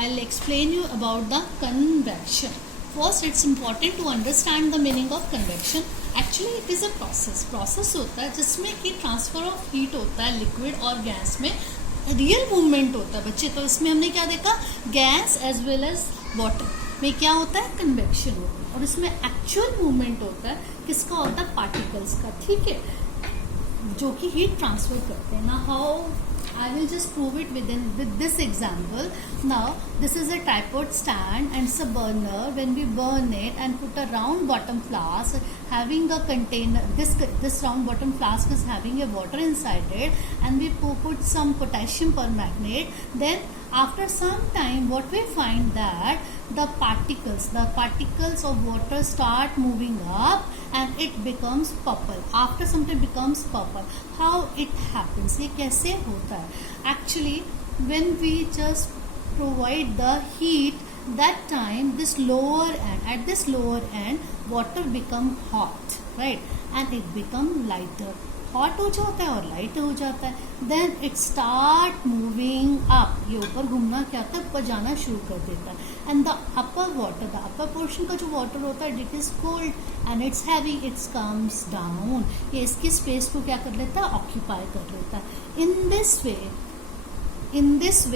I'll explain you about the convection. First, it's important to understand the meaning of convection. Actually, it is a process होता है जिसमें कि transfer of heat होता है liquid और gas में real movement होता है बच्चे. तो इसमें हमने क्या देखा, gas as well as water में क्या होता है, कन्वेक्शन होता है. और इसमें एक्चुअल मूवमेंट होता है किसका होता है, पार्टिकल्स का. ठीक है, जो कि हीट ट्रांसफर करते हैं. ना how I will just prove it with this example. Now this is a tripod stand and it's a burner. When we burn it and put a round bottom flask having a container, this round bottom flask is having a water inside it, and we put some potassium permanganate. Then after some time what we find that the particles of water start moving up and it becomes purple. After some time becomes purple. How it happens? ये कैसे होता है? Actually, when we just provide the heat, that time at this lower end water become hot, right? And it become lighter. Hot हो जाता है और light हो जाता है. Then it start moving up. ये ऊपर घूमना क्या होता है, ऊपर जाना शुरू कर देता है. एंड द अपर पोर्शन का जो वाटर होता है it is cold and it's heavy, it's comes down. ये इसकी स्पेस को क्या कर लेता है, ऑक्यूपाई कर लेता है. In this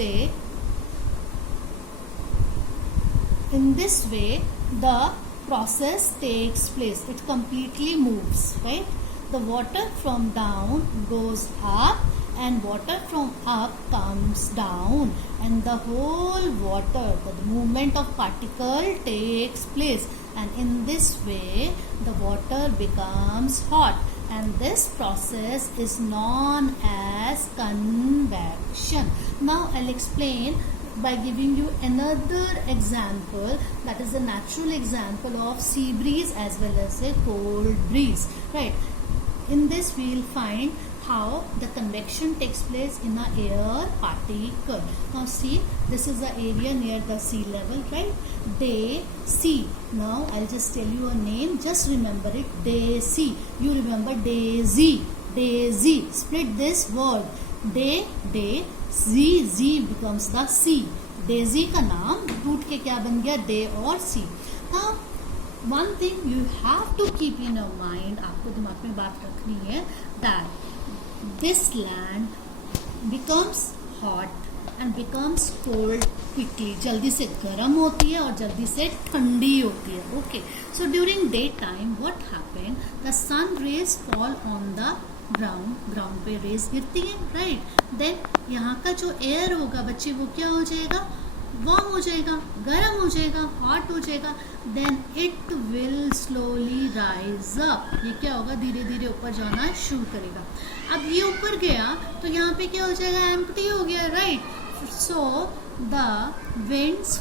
way the process takes place. It completely moves, right? The water from down goes up and water from up comes down, and the whole water, the movement of particle takes place, and in this way the water becomes hot, and this process is known as convection. Now I'll explain by giving you another example, that is a natural example of sea breeze as well as a cold breeze, right? In this we will find how the convection takes place in a air particle. Now see, this is the area near the sea level, right? Day sea. Now I'll just tell you a name, just remember it, day sea. You remember daisy. Split this word, day Z becomes the sea. Daisy का नाम टूट के क्या बन गया, day और सी. Now one thing you have to keep in your mind, आपको दिमाग में बात रखनी है, that this land becomes hot and becomes cold quickly. जल्दी से गर्म होती है और जल्दी से ठंडी होती है. Okay, so during day time what happen, the sun rays fall on the ground पे रेस गिरती है, राइट. देन यहाँ का जो एयर होगा बच्चे वो क्या हो जाएगा, वार्म हो जाएगा, गर्म हो जाएगा, हॉट हो जाएगा. Then it will slowly rise up. ये क्या होगा, धीरे धीरे ऊपर जाना शुरू करेगा. अब ये ऊपर गया तो यहाँ पे क्या हो जाएगा, एम्प्टी हो गया, right. So the winds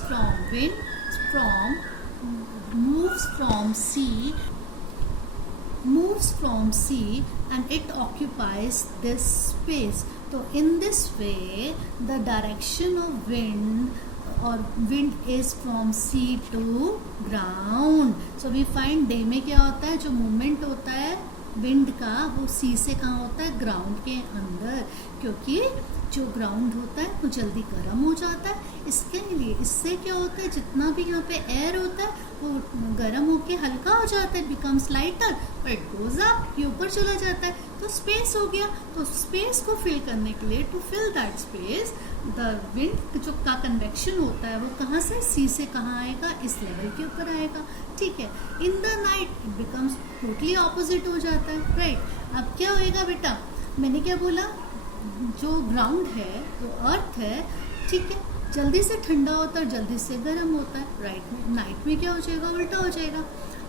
moves from sea and it occupies this space. So in this way the direction of wind is from sea to ground. So we find day में क्या होता है, जो मूवमेंट होता है wind का वो सी से कहाँ होता है, ग्राउंड के अंदर, क्योंकि जो ग्राउंड होता है वो जल्दी गर्म हो जाता है. इसके लिए इससे क्या होता है, जितना भी यहाँ पे एयर होता है वो गर्म होके हल्का हो जाता है, बिकम्स लाइटर, और इट गोज अप, ये ऊपर चला जाता है. तो स्पेस हो गया. तो स्पेस को फिल करने के लिए, to fill that space, the wind जो का कन्वेक्शन होता है वो कहाँ से, सी से कहाँ आएगा, इस लेवल के ऊपर आएगा. ठीक है. In the night it becomes totally opposite हो जाता है, राइट. अब क्या होएगा बेटा, मैंने क्या बोला, जो ग्राउंड है, जो अर्थ है, ठीक है, जल्दी से ठंडा होता है और जल्दी से गर्म होता है, राइट. में नाइट में क्या हो जाएगा, उल्टा हो जाएगा.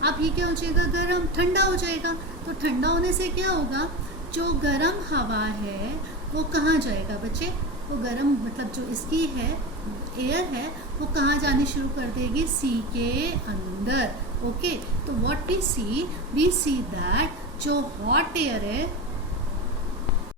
अब ये क्या हो जाएगा, गर्म ठंडा हो जाएगा. तो ठंडा होने से क्या होगा, जो गर्म हवा है वो कहाँ जाएगा बच्चे, वो गर्म मतलब जो इसकी है एयर है वो कहाँ जानी शुरू कर देगी, सी के अंदर. ओके, तो व्हाट वी सी दैट जो हॉट एयर है